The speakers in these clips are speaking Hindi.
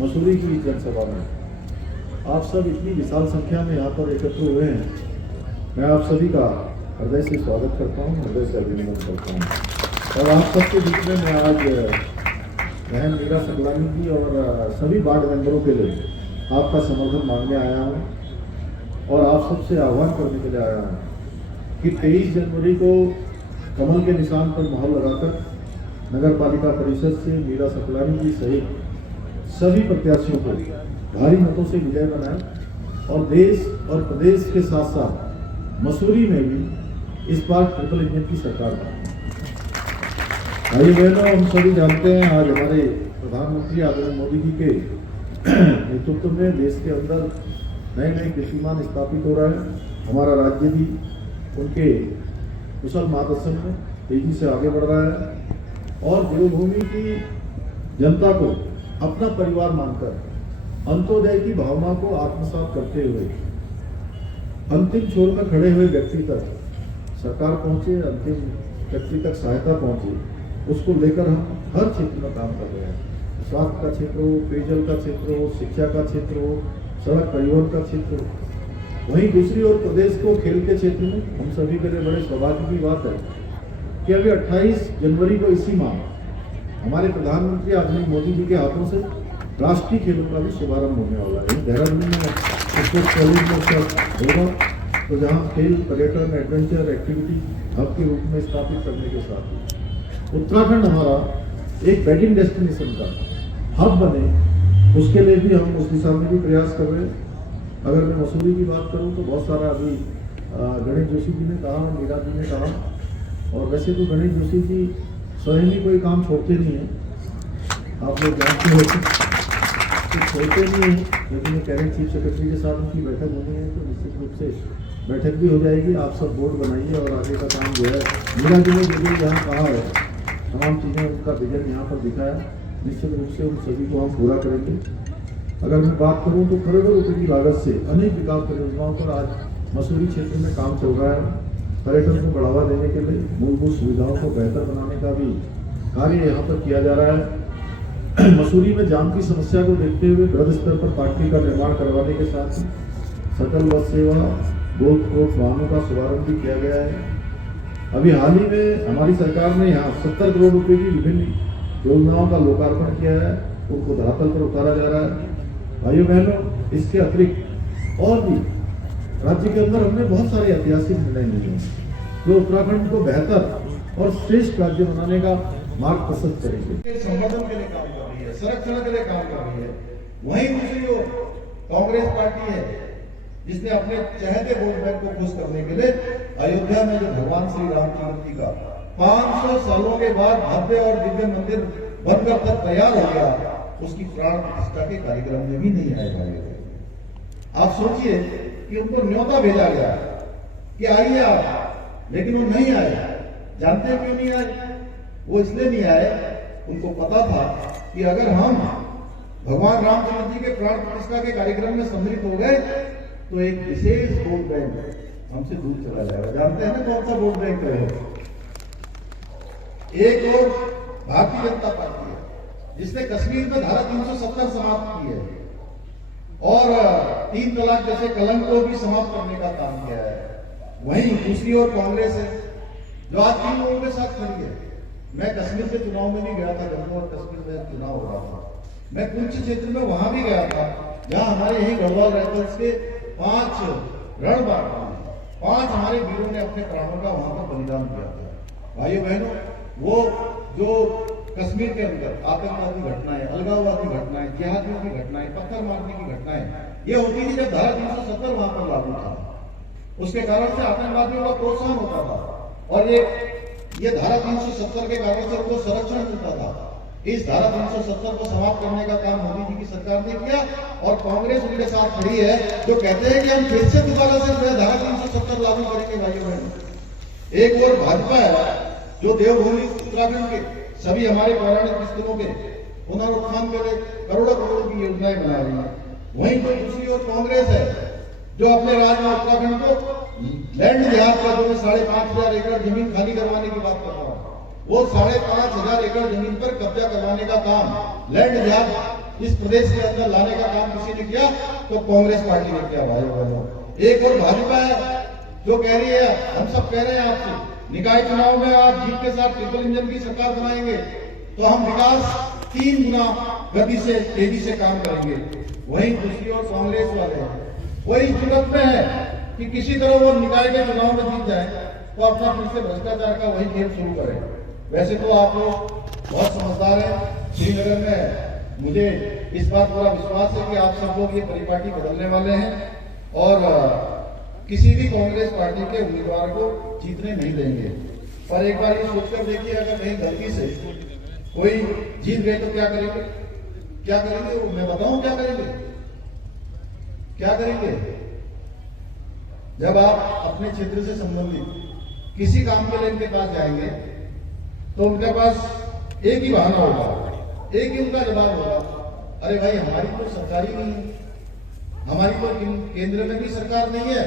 मसूरी की जनसभा में आप सब इतनी विशाल संख्या में यहाँ पर एकत्र हुए हैं। मैं आप सभी का हृदय से स्वागत करता हूँ, हृदय से अभिनंदन करता हूँ। और आप सबके बीच में मैं आज बहन मीरा सकलानी जी और सभी वार्ड मेंबरों के लिए आपका समर्थन मांगने आया हूँ और आप सबसे आह्वान करने के लिए आया हूँ कि 23 जनवरी को कमल के निशान पर मोहर लगाकर नगर पालिका परिषद से मीरा सकलानी जी सहित सभी प्रत्याशियों को भारी मतों से विजय बनाए और देश और प्रदेश के साथ साथ मसूरी में भी इस बार ट्रिपल इंजन की सरकार बनाए। भाई बहनों, हम सभी जानते हैं आज हमारे प्रधानमंत्री आदरणीय मोदी जी के नेतृत्व में देश के अंदर नए नए कीर्तिमान स्थापित हो रहा है। हमारा राज्य भी उनके कुशल मार्गदर्शन में तेजी से आगे बढ़ रहा है और देवभूमि की जनता को अपना परिवार मानकर अंत्योदय की भावना को आत्मसात करते हुए अंतिम छोर में खड़े हुए व्यक्ति तक सरकार पहुंचे, अंतिम व्यक्ति तक सहायता पहुंचे, उसको लेकर हम हर क्षेत्र में काम कर रहे हैं। स्वास्थ्य का क्षेत्र हो, पेयजल का क्षेत्र हो, शिक्षा का क्षेत्र हो, सड़क परिवहन का क्षेत्र हो। वहीं दूसरी ओर प्रदेश को खेल के क्षेत्र में हम सभी के लिए बड़े सौभाग्य की बात है कि अभी 28 जनवरी को इसी माह हमारे प्रधानमंत्री आदरणीय मोदी जी के हाथों से राष्ट्रीय खेलों का भी शुभारंभ होने वाला है। देहरादून में स्पोर्ट्स कॉलेज में होगा, तो जहाँ खेल, पर्यटन, एडवेंचर एक्टिविटी हब के रूप में स्थापित करने के साथ उत्तराखंड हमारा एक वेडिंग डेस्टिनेशन का हब बने, उसके लिए भी हम उस दिशा में भी प्रयास कर रहे हैं। अगर मैं मसूरी की बात करूँ तो बहुत सारा अभी गणेश जोशी जी ने कहा, मीरा जी ने कहा, और वैसे तो गणेश जोशी जी स्वयं ही कोई काम छोड़ते नहीं है, आप लोग जानते हो तो छोड़ते नहीं है, लेकिन ये कैबिनेट चीफ सेक्रेटरी के साथ उनकी बैठक होनी है तो निश्चित रूप से बैठक भी हो जाएगी। आप सब बोर्ड बनाइए और आगे का काम जो है मीरा जी ने जो भी यहाँ कहा है, तमाम चीज़ें उनका विजन यहाँ पर दिखाया, निश्चित रूप से उन सभी को हम पूरा करेंगे। अगर मैं बात करूँ तो करोड़ों रुपये की लागत से अनेक विकास परियोजनाओं पर आज मसूरी क्षेत्र में काम चल रहा है। पर्यटन को बढ़ावा देने के लिए मूलभूत सुविधाओं को बेहतर बनाने का भी कार्य यहाँ पर किया जा रहा है। मसूरी में जाम की समस्या को देखते हुए वृहद स्तर पर पार्किंग का निर्माण करवाने के साथ ही शटल बस सेवा, गोल्फ कोर्स वाहनों का शुभारंभ भी किया गया है। अभी हाल ही में हमारी सरकार ने यहाँ 70 करोड़ रुपए की विभिन्न योजनाओं का लोकार्पण किया है, उनको धरातल पर उतारा जा रहा है। भाइयों बहनों, इसके अतिरिक्त और भी राज्य के अंदर हमने बहुत सारे ऐतिहासिक निर्णय लिए हैं जो उत्तराखंड को बेहतर और श्रेष्ठ राज्य बनाने का मार्ग प्रशस्त करेंगे। संवर्धन के लिए काम कर रही है, संरक्षण के लिए काम कर रही है। वहीं दूसरी ओर कांग्रेस पार्टी है जिसने अपने चहेते वोट बैंक को खुश करने के लिए अयोध्या में जो भगवान श्री रामचंद्र जी का 500 सालों के बाद भव्य और दिव्य मंदिर बनकर तक तैयार हो गया, उसकी प्राण प्रतिष्ठा के कार्यक्रम में भी नहीं आए भाई। आप सोचिए कि उनको न्योता भेजा गया कि आइए आप, लेकिन वो नहीं आए। जानते हैं क्यों नहीं आए? वो इसलिए नहीं आए, उनको पता था कि अगर हम भगवान रामचंद्र जी के प्राण प्रतिष्ठा के कार्यक्रम में सम्मिलित हो गए तो एक विशेष वोट बैंक हमसे दूर चला जाएगा। जानते हैं ना कौन सा वोट बैंक है? एक और भारतीय जनता पार्टी है जिसने कश्मीर में धारा 370 समाप्त की है और 3 तलाक जैसे कलंक को भी समाप्त करने का काम किया है। वहीं दूसरी ओर कांग्रेस है जो आज 3 लोगों के साथ खड़ी है। मैं कश्मीर के चुनाव में भी गया था, जम्मू और कश्मीर में चुनाव हो रहा था। मैं पुंछ क्षेत्र में वहां भी गया था जहां हमारे यही गढ़वाल राइफल्स के 5 रणबाग, 5 हमारे वीरों ने अपने प्राणों का वहां पर बलिदान किया था। भाइयों बहनों, वो जो कश्मीर के अंदर आतंकवादी घटनाएं, अलगाववादी घटनाएं, जिहादियों की घटनाएं, पत्थर मारने की घटनाएं ये होती थी जब धारा 370 वहां पर लागू था। उसके कारण से आतंकवादियों का प्रोत्साहन होता था और ये धारा 370 के कारण से उनको संरक्षण मिलता था। इस धारा 370 को समाप्त करने का काम मोदी जी की सरकार ने किया और कांग्रेस उनके साथ खड़ी है जो कहते हैं कि हम फिर से दोबारा से धारा 370 लागू करेंगे। भाइयों बहनों, एक और भाजपा है जो देवभूमि उत्तराखंड के सभी हमारे पौराणिक स्थलों के पुनरुत्थान के लिए करोड़ों करोड़ की योजनाएं बना रही है। वहीं पर दूसरी ओर कांग्रेस है जो अपने राज्य में उत्तराखंड को लैंड लिहाज का जो 5,500 एकड़ जमीन खाली करवाने की बात कर रहा हूं, वो 5,500 एकड़ जमीन पर कब्जा करवाने का काम लैंड लिहाज इस प्रदेश के अंदर लाने का काम किसी ने किया तो कांग्रेस पार्टी ने किया भाई बहनों। एक और भाजपा है जो कह रही है, हम सब कह रहे हैं आपसे, निकाय चुनाव में आप जीत के साथ ट्रिपल इंजन की सरकार बनाएंगे तो हम विकास 3 गुना गति से तेजी से काम करेंगे। वहीं दूसरी ओर कांग्रेस वाले वही जरूरत में है कि किसी तरह वो निकाय के चुनाव में जीत जाए तो अपना फिर से भ्रष्टाचार का वही खेल शुरू करें। वैसे तो आप लोग बहुत समझदार हैं। श्रीनगर में मुझे इस बात पूरा विश्वास है कि आप सब लोग ये परिपाटी बदलने वाले हैं और किसी भी कांग्रेस पार्टी के उम्मीदवार को जीतने नहीं देंगे। पर एक बार ये सोचकर देखिए, अगर कहीं गलती से कोई जीत गए तो क्या करेंगे? क्या करेंगे वो मैं बताऊं क्या करेंगे? क्या करेंगे? जब आप अपने क्षेत्र से संबंधित किसी काम के लिए इनके पास जाएंगे तो उनके पास एक ही बहाना होगा, एक ही उनका जवाब होगा, अरे भाई हमारी तो सरकारी नहीं है, हमारी तो केंद्र में भी सरकार नहीं है,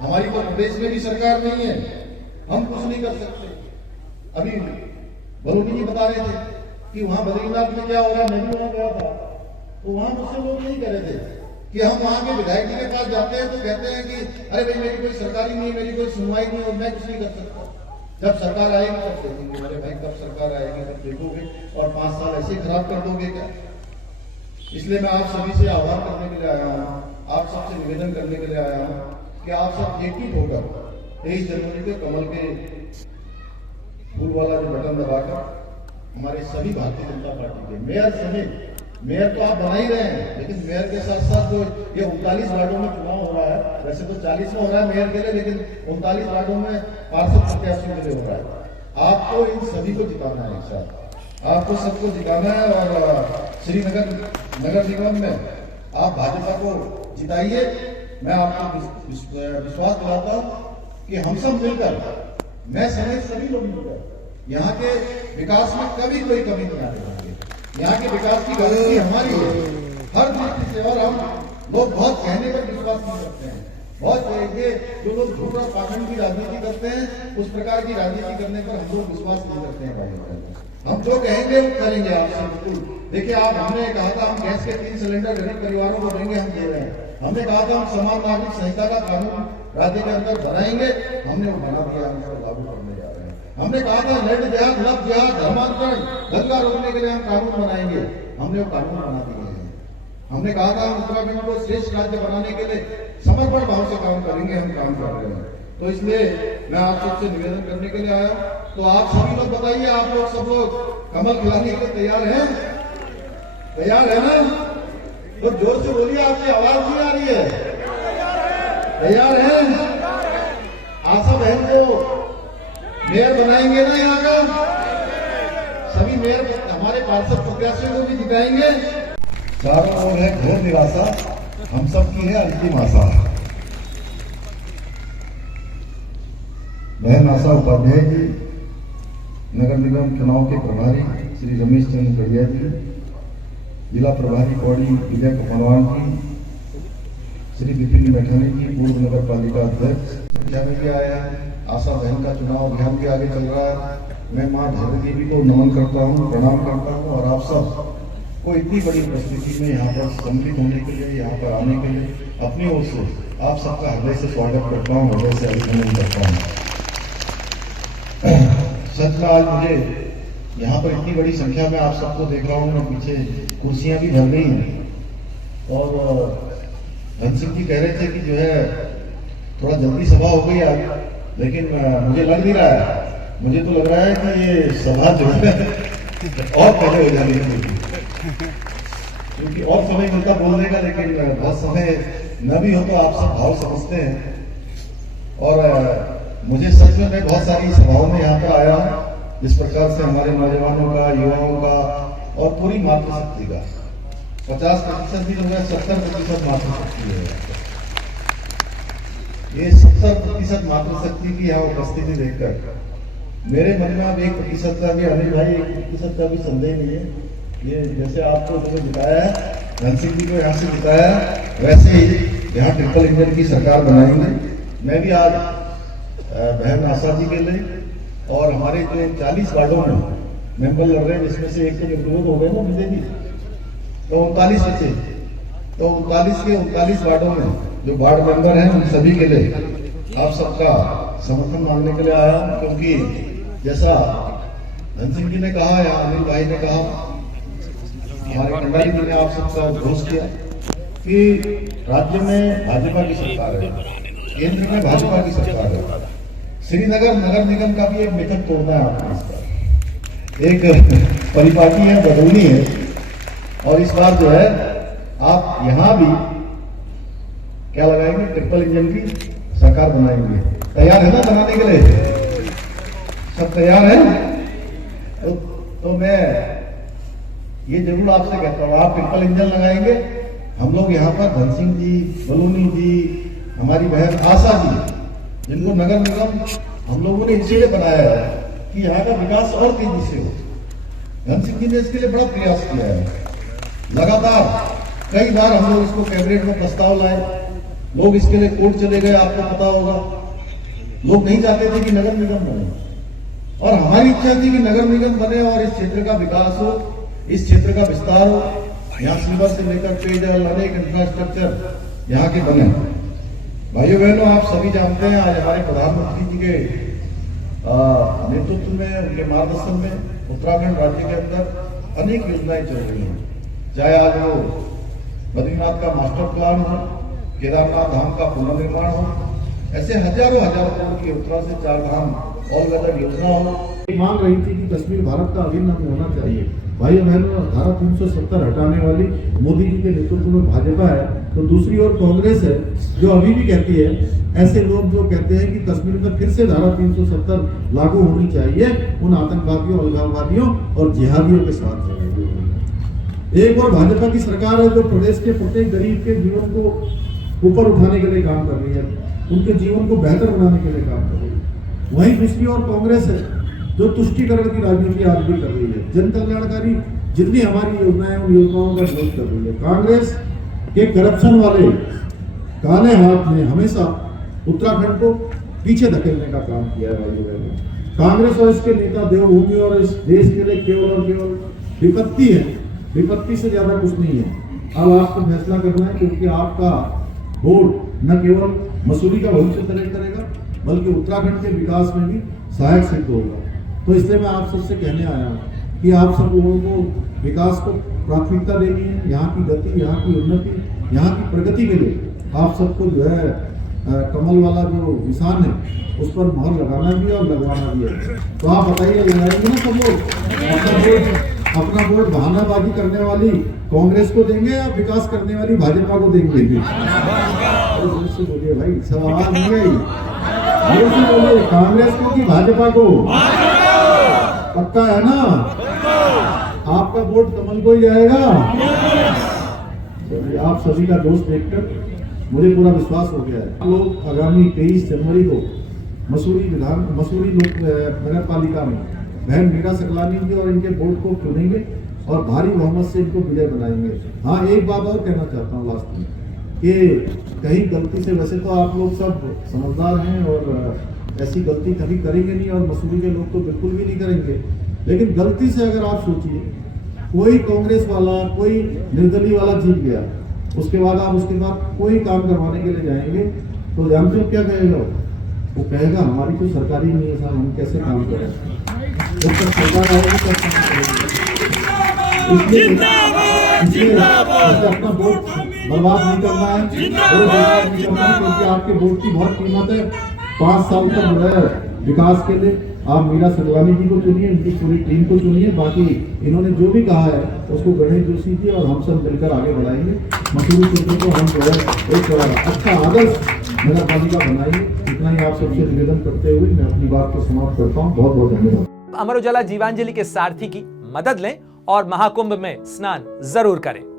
हमारी तो प्रदेश में भी सरकार नहीं है, हम कुछ नहीं कर सकते। अभी बलोनी जी बता रहे थे कि वहां बद्रीनाथ में क्या हो रहा है, मैं भी वहां गया था तो वहां मुझसे लोग नहीं कह रहे थे कि हम वहां के विधायक जी के पास जाते हैं तो कहते हैं कि अरे भाई मेरी कोई सरकारी नहीं, मेरी कोई सुनवाई नहीं और मैं कुछ नहीं कर सकता। जब सरकार आएगी तब देखेंगे। अरे भाई कब सरकार आएगी तब देखोगे और 5 साल ऐसे खराब कर दोगे क्या? इसलिए मैं आप सभी से आह्वान करने के लिए आया हूँ, आप सबसे निवेदन करने के लिए आया हूँ कि आप सब एकजुट होकर 23 जनवरी को कमल के फूल वाला जो बटन दबाकर हमारे सभी भारतीय जनता पार्टी के मेयर समेत, मेयर तो आप बना ही रहे हैं लेकिन मेयर के साथ साथ जो ये 39 वार्डों में चुनाव हो रहा है, वैसे तो 40 में हो रहा है मेयर के लिए, लेकिन 39 वार्डों में पार्षद प्रत्याशियों के लिए हो रहा है। आपको इन सभी को जिताना है, एक साथ आपको सबको जिताना है और श्रीनगर नगर निगम में आप भाजपा को जिताइए। मैं आपको विश्वास दिलाता हूँ कि हम सब मिलकर, मैं समेत सभी लोग मिलकर यहाँ के विकास में कभी कोई कमी नहीं आने देंगे। यहाँ के विकास की गारंटी हमारी है हर दृष्टि से। और हम लोग बहुत कहने पर विश्वास नहीं करते हैं, बहुत कहेंगे जो लोग झूठ और पाखंड की राजनीति करते हैं उस प्रकार की राजनीति करने पर हम लोग विश्वास नहीं करते हैं भाई। हम जो कहेंगे वो करेंगे आपसे बिल्कुल। देखिए आप, हमने कहा था हम गैस के 3 सिलेंडर गरीब परिवारों को देंगे, हम दे रहे हैं। हमने कहा था हम समान नागरिक संहिता का कानून राज्य के अंदर बनाएंगे, हमने वो बना दिया, हम उसको लागू करने जा रहे हैं। हमने कहा था लैंड जिहाद, लव जिहाद, धर्मांतरण, दंगा रोकने के लिए हम कानून बनाएंगे, हमने वो कानून बना दिए हैं। हमने कहा था हम उत्तराखंड को श्रेष्ठ राज्य बनाने के लिए समर्पण भाव से काम करेंगे, हम काम कर रहे हैं। तो इसलिए मैं आप सबसे निवेदन करने के लिए आया। तो आप सभी लोग बताइए, आप लोग सब लोग कमल खिलाने के लिए तैयार हैं? तैयार है ना? तो जोर से बोलिए, आपकी आवाज नहीं आ रही है। तैयार है? आशा बहन को मेयर बनाएंगे ना यहाँ का? सभी मेयर हमारे पार्षद प्रत्याशियों को भी जिताएंगे। चारों ओर है घोर निराशा, हम सब की है अंतिम आशा। बहन आशा उपाध्याय जी, नगर निगम चुनाव के प्रभारी श्री रमेश चंद्र कड़िया जी, जिला प्रभारी पौड़ी विजय कपनवान जी, श्री विपिन मैठानी जी, पूर्व नगर पालिका अध्यक्ष भी आया है। आशा बहन का चुनाव अभियान भी आगे चल रहा है। मैं माँ धैर्य देवी को नमन करता हूँ, प्रणाम करता हूँ और आप सब को इतनी बड़ी उपस्थिति में यहाँ पर सम्मिलित होने के लिए, यहाँ पर आने के लिए अपनी ओर से आप सबका हृदय से स्वागत करता हूँ, हृदय से अभिनंदन करता हूँ। सच में आज मुझे यहाँ पर इतनी बड़ी संख्या में आप सबको देख रहा हूँ, पीछे कुर्सियां भी भर गई हैं और हंसिंह जी कह रहे थे कि जो है थोड़ा जल्दी सभा हो गई आज, लेकिन मुझे लग नहीं रहा है, मुझे तो लग रहा है कि ये सभा जो है और पहले हो जानी है, क्योंकि और समय मिलता बोलने का, लेकिन बहुत समय न भी हो तो आप सब भाव समझते हैं। और मुझे सच में मैं बहुत सारी सभाओं में यहाँ पर आया हूँ, जिस प्रकार से हमारे नौजवानों का, युवाओं का और पूरी मातृशक्ति का 50% भी लोग 70% मातृशक्ति है। ये 70% मातृशक्ति की यहाँ उपस्थिति देखकर मेरे मन में अब 1% का भी, अनिल भाई 1% का भी संदेह नहीं है। ये जैसे आपको जो जिताया है, हंसिंह जी को यहाँ से जिताया है, वैसे ही यहाँ ट्रिपल इंजन की सरकार बनाएंगे। मैं भी आज बहन आशा जी के लिए और हमारे जो 40 वार्डों में मेंबर लड़ रहे हैं, जिसमें से एक तो निर्विरोध हो गए ना विजय जी, तो 39 सीटें, तो 39 के 39 वार्डों में जो वार्ड मेंबर हैं उन सभी के लिए आप सबका समर्थन मांगने के लिए आया, क्योंकि जैसा धन सिंह जी ने कहा या अनिल भाई ने कहा, हमारे कंडारी जी ने आप सबका उद्घोष किया कि राज्य में भाजपा की सरकार है, केंद्र में भाजपा की सरकार है। श्रीनगर नगर निगम का भी एक मिथक तोड़ना है आपको। इसका एक परिपाटी है, बदलनी है, और इस बार जो है आप यहां भी क्या लगाएंगे, ट्रिपल इंजन की सरकार बनाएंगे। तैयार है ना बनाने के लिए? सब तैयार है? तो मैं ये जरूर आपसे कहता हूँ, आप ट्रिपल इंजन लगाएंगे। हम लोग यहाँ पर धन सिंह जी, बलूनी जी, हमारी बहन आशा जी, जिनको नगर निगम हम लोगों ने इसीलिए बनाया है कि यहाँ का विकास और तेजी से हो। धन सिंह जी ने इसके लिए बड़ा प्रयास किया है, लगातार कई बार हम लोग इसको कैबिनेट में प्रस्ताव लाए, लोग इसके लिए कोर्ट चले गए, आपको पता होगा। लोग नहीं चाहते थे कि नगर निगम बने, और हमारी इच्छा थी कि नगर निगम बने और इस क्षेत्र का विकास हो, इस क्षेत्र का विस्तार हो, यहाँ सीवर से लेकर पेयजल अनेक इंफ्रास्ट्रक्चर यहाँ के बने। भाइयों बहनों, आप सभी जानते हैं आज हमारे प्रधानमंत्री जी के नेतृत्व में, उनके मार्गदर्शन में उत्तराखंड राज्य के अंदर अनेक योजनाएं चल रही हैं। चाहे आज वो बद्रीनाथ का मास्टर प्लान हो, केदारनाथ धाम का पुनर्निर्माण हो, ऐसे हजारों करोड़ की उत्तरा से 4 धाम ऑल वेदर योजना हो। मांग रही थी कि कश्मीर भारत का अभिन्न अंग होना चाहिए। भाइयों बहनों, धारा 370 हटाने वाली मोदी जी के नेतृत्व में भाजपा है, तो दूसरी ओर कांग्रेस है जो अभी भी कहती है, ऐसे लोग जो कहते हैं कि कश्मीर में फिर से धारा 370 लागू होनी चाहिए, उन आतंकवादियों, अलगाववादियों और जिहादियों के साथ है। एक और भाजपा की सरकार है जो प्रदेश के प्रत्येक गरीब के जीवन को ऊपर उठाने के लिए काम कर रही है, उनके जीवन को बेहतर बनाने के लिए काम कर रही है। वहीं दूसरी ओर कांग्रेस है जो तुष्टीकरण की राजनीति आज भी कर रही है, जन कल्याणकारी जितनी हमारी योजनाएं उन योजनाओं का विरोध कर रही है। कांग्रेस के करप्शन वाले काले हाथ ने हमेशा उत्तराखंड को पीछे धकेलने का काम किया है। भाइयों बहनों, कांग्रेस और इसके नेता देवभूमि और इस देश के लिए केवल और केवल विपत्ति है, विपत्ति से ज्यादा कुछ नहीं है। अब आपको फैसला करना है, क्योंकि आपका वोट न केवल मसूरी का भविष्य तय करेगा बल्कि उत्तराखंड के विकास में भी सहायक सिद्ध होगा। तो इसलिए मैं आप सबसे कहने आया हूँ कि आप सब लोगों को विकास को प्राथमिकता देनी है। यहाँ की गति, यहाँ की उन्नति, यहाँ की प्रगति के लिए आप सबको जो है कमल वाला जो निशान है उस पर मोहर लगाना भी और लगवाना भी है। तो आप बताइए, लगाएंगे ना सब लोग? अपना वोट बहानाबाजी करने वाली कांग्रेस को देंगे या विकास करने वाली भाजपा को देंगे? बोलिए भाई, सब आवाज नहीं आई। बोलिए, कांग्रेस को कि भाजपा को? पक्का है ना? आपका वोट कमल को ही जाएगा। आप सभी का दोस्त देखकर मुझे पूरा विश्वास हो गया है। लोग आगामी 23 जनवरी को मसूरी नगर पालिका में बहन मीरा सकलानी जी और इनके वोट को चुनेंगे और भारी बहुमत से इनको विजय बनाएंगे। हाँ, एक बात और कहना चाहता हूँ लास्ट में कि कहीं गलती से, वैसे तो आप लोग सब समझदार हैं और ऐसी गलती कभी करेंगे नहीं और मसूरी के लोग तो बिल्कुल भी नहीं करेंगे, लेकिन गलती से अगर आप सोचिए कोई कांग्रेस वाला, कोई निर्दलीय वाला जीत गया, उसके बाद आप उसके बाद कोई काम करवाने के लिए जाएंगे तो जानते हो क्या कहेगा? वो कहेगा हमारी कोई सरकारी नहीं है साहब, हम कैसे काम करें? जब तक सरकार आएगी तब काम करेंगे। इसलिए अपना वोट बर्बाद नहीं करना है, क्योंकि आपके वोट की बहुत कीमत है। 5 साल तक जो है विकास के लिए आप मीरा सकलानी जी को चुनिए, इनकी पूरी टीम को चुनिए। बाकी इन्होंने जो भी कहा है उसको गणेश जोशी जी और हम सब मिलकर आगे बढ़ाएंगे। मसूरी क्षेत्र को हम जो है एक अच्छा आदर्श नगर पालिका बनाएंगे। इतना ही आप सबसे निवेदन करते हुए मैं अपनी बात को समाप्त करता हूँ। बहुत बहुत धन्यवाद। अमर उजाला जीवांजलि के सारथी की मदद लें और महाकुंभ में स्नान जरूर करें।